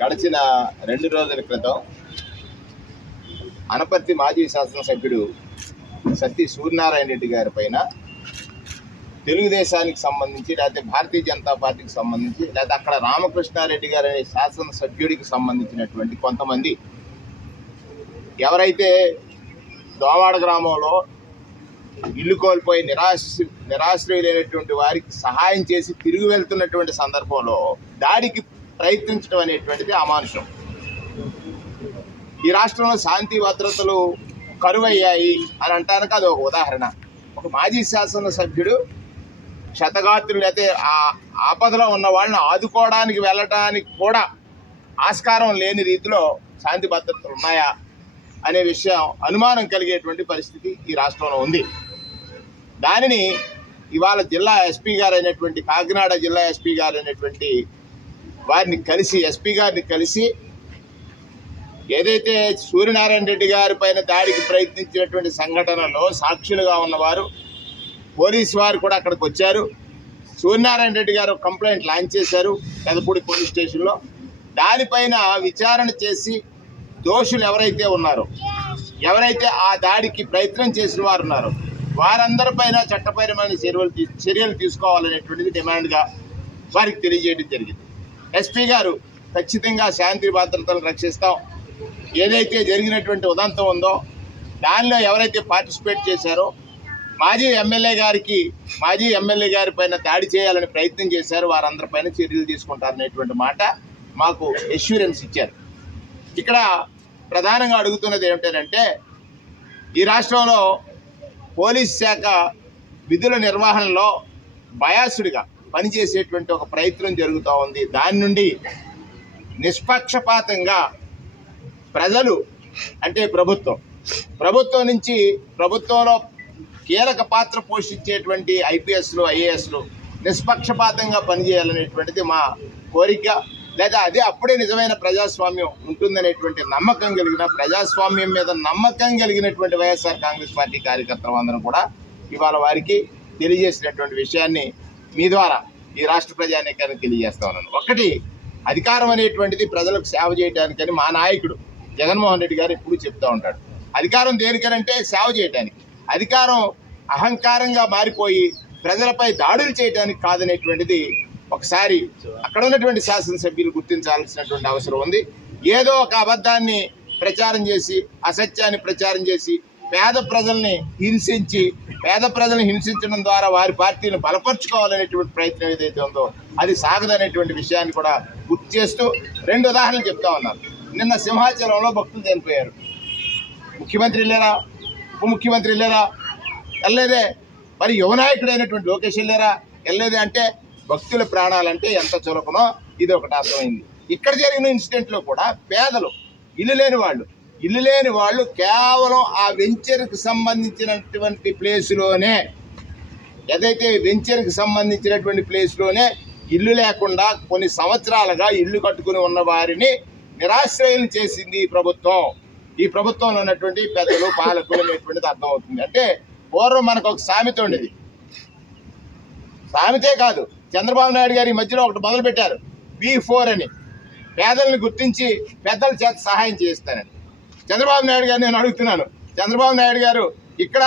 గడిచిన రెండు రోజుల క్రితం అనపర్తి మాజీ శాసనసభ్యుడు సతీ సూర్యనారాయణ రెడ్డి గారి పైన తెలుగుదేశానికి సంబంధించి లేకపోతే భారతీయ జనతా పార్టీకి సంబంధించి లేకపోతే అక్కడ రామకృష్ణారెడ్డి గారు అనే శాసనసభ్యుడికి సంబంధించినటువంటి కొంతమంది ఎవరైతే దోవాడ గ్రామంలో ఇల్లు కోల్పోయి నిరాశ నిరాశ్రయులైనటువంటి వారికి సహాయం చేసి తిరిగి వెళ్తున్నటువంటి సందర్భంలో దాడికి ప్రయత్నించడం అనేటువంటిది అమానుషం. ఈ రాష్ట్రంలో శాంతి భద్రతలు కరువయ్యాయి అని అంటానికి అది ఒక ఉదాహరణ. ఒక మాజీ శాసనసభ్యుడు క్షతగాత్రులు అయితే ఆ ఆపదలో ఉన్న వాళ్ళని ఆదుకోవడానికి వెళ్ళటానికి కూడా ఆస్కారం లేని రీతిలో శాంతి భద్రతలు ఉన్నాయా అనే విషయం అనుమానం కలిగేటువంటి పరిస్థితి ఈ రాష్ట్రంలో ఉంది. దానిని ఇవాళ జిల్లా ఎస్పీ గారు అయినటువంటి కాకినాడ జిల్లా ఎస్పీ గారు అయినటువంటి వారిని కలిసి ఎస్పీ గారిని కలిసి ఏదైతే సూర్యనారాయణ రెడ్డి గారి పైన దాడికి ప్రయత్నించినటువంటి సంఘటనలో సాక్షులుగా ఉన్నవారు పోలీసు వారు కూడా అక్కడికి వచ్చారు. సూర్యనారాయణ రెడ్డి గారు కంప్లైంట్ లాంచ్ చేశారు పెదపూడి పోలీస్ స్టేషన్లో. దానిపైన విచారణ చేసి దోషులు ఎవరైతే ఉన్నారో ఎవరైతే ఆ దాడికి ప్రయత్నం చేసిన వారు ఉన్నారో వారందరిపైన చట్టపరమైన చర్యలు చర్యలు తీసుకోవాలనేటువంటిది డిమాండ్గా వారికి తెలియజేయడం జరిగింది. ఎస్పీ గారు ఖచ్చితంగా శాంతి భద్రతలను రక్షిస్తాం. ఏదైతే జరిగినటువంటి ఉదంతం ఉందో దానిలో ఎవరైతే పార్టిసిపేట్ చేశారో మాజీ ఎమ్మెల్యే గారికి మాజీ ఎమ్మెల్యే గారి పైన దాడి చేయాలని ప్రయత్నం చేశారు వారందరిపైన చర్యలు తీసుకుంటారనేటువంటి మాట మాకు ఎష్యూరెన్స్ ఇచ్చారు. ఇక్కడ ప్రధానంగా అడుగుతున్నది ఏమిటంటే ఈ రాష్ట్రంలో పోలీస్ శాఖ విధుల నిర్వహణలో బయాసుడిగా పనిచేసేటువంటి ఒక ప్రయత్నం జరుగుతూ ఉంది. దాని నుండి నిష్పక్షపాతంగా ప్రజలు అంటే ప్రభుత్వం ప్రభుత్వం నుంచి ప్రభుత్వంలో కీలక పాత్ర పోషించేటువంటి ఐపీఎస్లు ఐఏఎస్లు నిష్పక్షపాతంగా పనిచేయాలనేటువంటిది మా కోరిక. లేదా అదే అప్పుడే నిజమైన ప్రజాస్వామ్యం ఉంటుందనేటువంటి నమ్మకం కలిగిన ప్రజాస్వామ్యం మీద నమ్మకం కలిగినటువంటి వైఎస్ఆర్ కాంగ్రెస్ పార్టీ కార్యకర్తలు అందరం కూడా ఇవాళ వారికి తెలియజేసినటువంటి విషయాన్ని మీ ద్వారా ఈ రాష్ట్ర ప్రజానీకానికి తెలియజేస్తా ఉన్నాను. ఒకటి అధికారం అనేటువంటిది ప్రజలకు సేవ చేయడానికని మా నాయకుడు జగన్మోహన్ రెడ్డి గారు ఎప్పుడు చెప్తూ ఉంటాడు. అధికారం దేనికనంటే సేవ చేయడానికి అధికారం అహంకారంగా మారిపోయి ప్రజలపై దాడులు చేయడానికి కాదనేటువంటిది ఒకసారి అక్కడ ఉన్నటువంటి శాసనసభ్యులు గుర్తించాల్సినటువంటి అవసరం ఉంది. ఏదో ఒక అబద్ధాన్ని ప్రచారం చేసి అసత్యాన్ని ప్రచారం చేసి పేద ప్రజల్ని హింసించి పేద ప్రజల్ని హింసించడం ద్వారా వారి పార్టీని బలపరుచుకోవాలనేటువంటి ప్రయత్నం ఏదైతే ఉందో అది సాగదనేటువంటి విషయాన్ని కూడా గుర్తు చేస్తూ రెండు ఉదాహరణలు చెప్తా ఉన్నాను. నిన్న సింహాచలంలో భక్తులు చనిపోయారు. ముఖ్యమంత్రి లేరా? ఉప ముఖ్యమంత్రి లేరా? వెళ్ళలేదే. మరి యువనాయకుడైనటువంటి లోకేష్ వెళ్ళారా వెళ్ళలేదే అంటే భక్తుల ప్రాణాలంటే ఎంత చులకనో ఇది ఒకటి అర్థమైంది. ఇక్కడ జరిగిన ఇన్సిడెంట్లో కూడా పేదలు ఇల్లు లేని వాళ్ళు ఇల్లు లేని వాళ్ళు కేవలం ఆ వెంచర్కి సంబంధించినటువంటి ప్లేస్లోనే ఏదైతే వెంచర్కి సంబంధించినటువంటి ప్లేస్లోనే ఇల్లు లేకుండా కొన్ని సంవత్సరాలుగా ఇల్లు కట్టుకుని ఉన్న వారిని నిరాశ్రయం చేసింది ఈ ప్రభుత్వం. ఈ ప్రభుత్వంలో ఉన్నటువంటి పెద్దలు పాలకులు అనేటువంటిది అర్థమవుతుంది. అంటే పూర్వం మనకు ఒక సామెత ఉండేది. సామెతే కాదు. చంద్రబాబు నాయుడు గారు ఈ మధ్యలో ఒకటి మొదలుపెట్టారు. వి బి ఫోర్ అని. పేదలను గుర్తించి పెద్దల చేత సహాయం చేయిస్తానని. చంద్రబాబు నాయుడు గారు నేను అడుగుతున్నాను. చంద్రబాబు నాయుడు గారు ఇక్కడ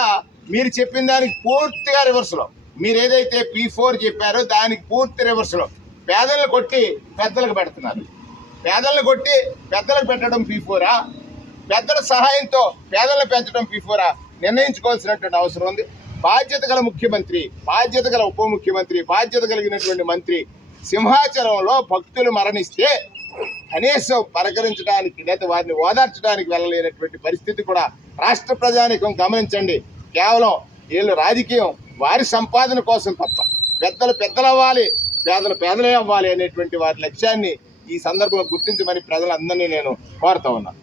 మీరు చెప్పిన దానికి పూర్తిగా రివర్స్లో మీరు ఏదైతే పీ ఫోర్ చెప్పారో దానికి పూర్తి రివర్స్లో పేదలను కొట్టి పెద్దలకు పెడుతున్నారు. పేదలను కొట్టి పెద్దలకు పెట్టడం పీ ఫోరా పెద్దల సహాయంతో పేదలను పెంచడం పీ ఫోరా నిర్ణయించుకోవాల్సినటువంటి అవసరం ఉంది. బాధ్యత గల ముఖ్యమంత్రి బాధ్యత గల ఉప ముఖ్యమంత్రి బాధ్యత కలిగినటువంటి మంత్రి సింహాచలంలో భక్తులు మరణిస్తే కనీసం పలకరించడానికి లేదా వారిని ఓదార్చడానికి వెళ్ళలేనటువంటి పరిస్థితి కూడా రాష్ట్ర ప్రజానికం గమనించండి. కేవలం వీళ్ళు రాజకీయం వారి సంపాదన కోసం తప్ప పెద్దలు పెద్దలు అవ్వాలి పేదలు పేదలే అవ్వాలి అనేటువంటి వారి లక్ష్యాన్ని ఈ సందర్భంలో గుర్తించమని ప్రజలందరినీ నేను కోరుతా ఉన్నాను